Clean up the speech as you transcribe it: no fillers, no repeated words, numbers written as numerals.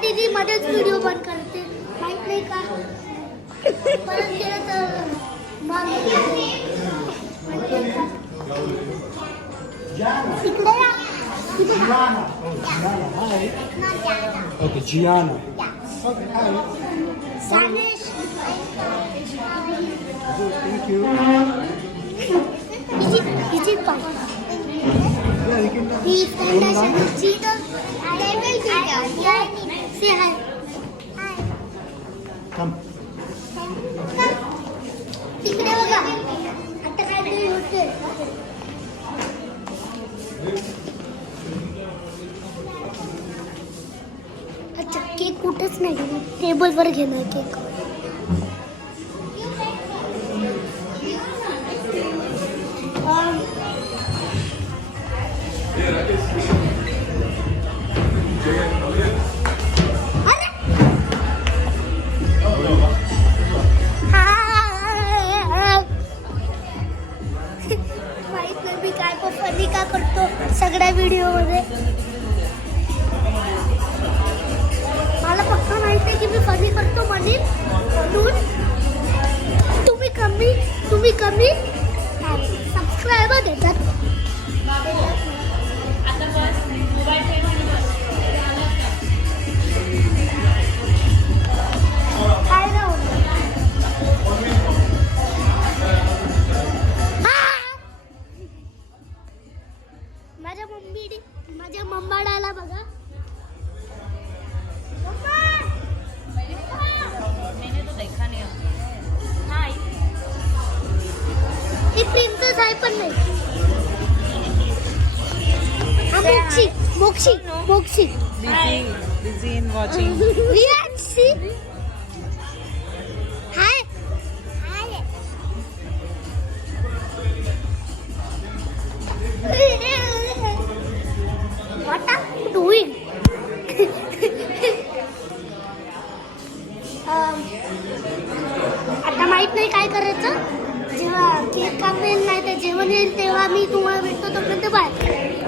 दीदी मध्येच व्हिडिओ बंद करते माहित नाही का परत केलं तर मग इकडे या. इथे जा. Okay, Gianna. Okay, hi. सानेश Thank you. Easy पण Yeah, you can. He friend आहे सानेशची तर I will be there. Say hi. Come. तिकडे बघा आता काहीतरी होते अच्छा केक कुठेच नाही घेणार टेबलवर घेणार केक माहित नाही मी काय फनी का करतो सगळ्या व्हिडिओ मध्ये मला फक्त माहित आहे की मी फनी करतो म्हणून तुम्ही कमी सबस्क्रायबर देतात काय नाही होणार. माझ्या मम्माडाला बघा मैंने तो देखा नहीं हाय ही प्रिन्सेस आहे पण नाही हा, मोक्षी busy in watching Riyanshi high What are you doing? आता माहित नाही काय करायचं जेव्हा केक कापेल नाही तर जेवण येईल तेव्हा मी तुम्हाला भेटतो तोपर्यंत बाय